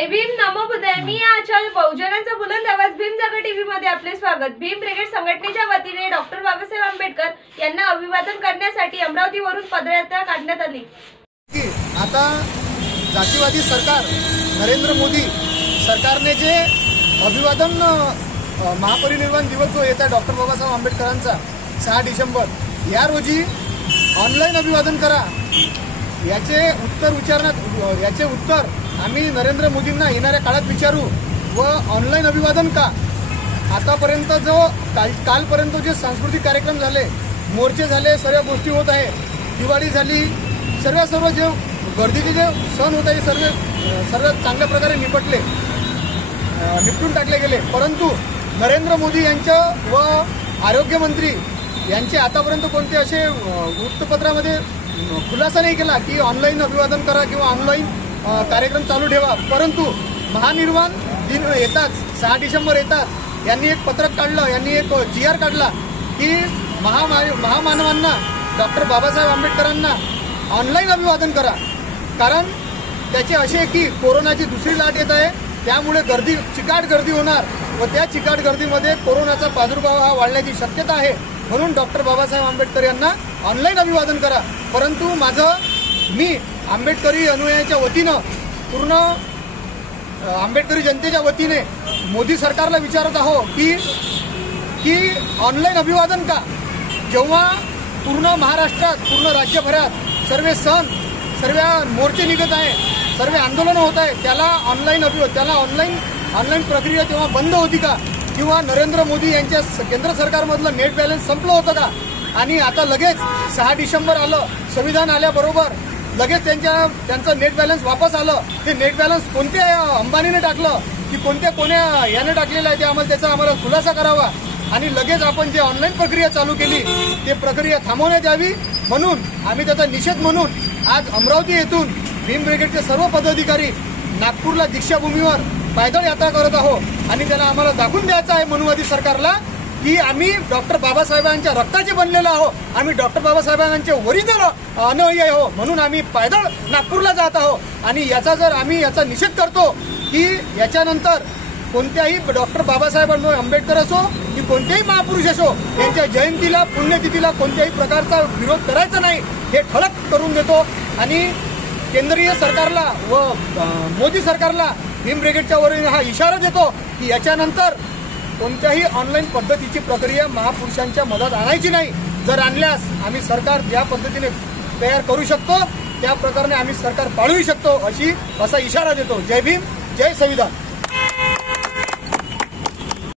जय भीम नमो बुद्धाय। मी आचार्य बहुजनांचा बुलंद आवाज भीम जागा टीव्ही मध्ये आपले स्वागत। भीम ब्रिगेड संघटनेच्या वतीने डॉक्टर बाबासाहेब आंबेडकर यांना अभिवादन करण्यासाठी अमरावतीवरून पदयात्रा काढण्यात आली। आता जातीवादी सरकार नरेंद्र मोदी सरकारने जे अभिवादन महापरिनिर्वाण दिवस जो येता डॉक्टर बाबासाहेब आंबेडकरांचा 6 डिसेंबर या रोजी ऑनलाईन अभिवादन करा याचे उत्तर आम्ही नरेंद्र मोदींना येणाऱ्या काळात विचारू व ऑनलाईन अभिवादन का। आतापर्यंत जो कालपर्यंत जे सांस्कृतिक कार्यक्रम झाले, मोर्चे झाले, सर्व गोष्टी होत आहे, दिवाळी झाली, सर्व जे गर्दीचे जे सण होत आहे सर्व चांगल्या प्रकारे निपटून टाकले गेले। परंतु नरेंद्र मोदी यांचं व आरोग्यमंत्री यांचे आतापर्यंत कोणते असे वृत्तपत्रामध्ये खुलासा नाही केला की ऑनलाईन अभिवादन करा किंवा ऑनलाईन कार्यक्रम चालू ठेवा। परंतु महानिर्वाण दिन येताच 6 डिसेंबर येताच यांनी एक पत्रक काढलं, यांनी एक GR काढला की महामानवांना डॉक्टर बाबासाहेब आंबेडकरांना ऑनलाईन अभिवादन करा। कारण त्याचे असे की कोरोनाची दुसरी लाट येत आहे, त्यामुळे चिकाट गर्दी होणार व त्या चिकाट गर्दीमध्ये कोरोनाचा प्रादुर्भाव हा वाढण्याची शक्यता आहे। म्हणून डॉक्टर बाबासाहेब आंबेडकर यांना ऑनलाईन अभिवादन करा। परंतु मी आंबेडकरी अनुयायांच्या वतीनं पूर्ण आंबेडकरी जनतेच्या वतीने मोदी सरकारला विचारत आहो की ऑनलाईन अभिवादन का। जेव्हा पूर्ण महाराष्ट्रात पूर्ण राज्यभरात सर्व सण सर्व मोर्चे निघत आहे, सर्व आंदोलन होत आहे, त्याला ऑनलाईन प्रक्रिया तेव्हा बंद होती का? किंवा नरेंद्र मोदी यांच्या केंद्र सरकारमधलं नेट बॅलन्स संपलं होतं का? आणि आता लगेच 6 डिसेंबर आलं, संविधान आल्याबरोबर लगेच त्यांचं नेट बॅलन्स वापस आलं। ते नेट बॅलन्स कोणत्या अंबानीने टाकलं की कोण्या याने टाकलेलं आहे ते त्याचा खुलासा करावा आणि लगेच आपण जे ऑनलाईन प्रक्रिया चालू केली ते प्रक्रिया थांबवण्यात यावी। म्हणून आम्ही त्याचा निषेध म्हणून आज अमरावती येथून भीम ब्रिगेडचे सर्व पदाधिकारी नागपूरला दीक्षाभूमीवर पायदळ यात्रा करत आहोत आणि त्याला आम्हाला दाखवून द्यायचं आहे मनुवादी सरकारला की आम्ही डॉक्टर बाबासाहेबांच्या रक्ताचे बनलेलो आहोत, आम्ही डॉक्टर बाबासाहेबांचे ओरिजिनल अनुयायी आहोत। म्हणून आम्ही पायदळ नागपूरला जात आहोत आणि आम्ही याचा निषेध करतो की याच्यानंतर कोणत्याही डॉक्टर बाबासाहेब आंबेडकर असो की कोणतेही महापुरुष असो यांच्या जयंतीला पुण्यतिथीला कोणत्याही प्रकारचा विरोध करायचा नाही हे ठळक करून देतो। आणि केंद्रीय सरकारला व मोदी सरकारला भीम ब्रिगेडच्या वतीने हा इशारा देतो की याच्यानंतर कोणत्याही ऑनलाईन पद्धतीची प्रक्रिया महापुरुषांच्या मदत आणायची नाही। जर आणल्यास आम्ही सरकार ज्या पद्धतीने तयार करू शकतो त्या प्रकारे आम्ही सरकार पाळू शकतो असा इशारा देतो। जय भीम, जय संविधान।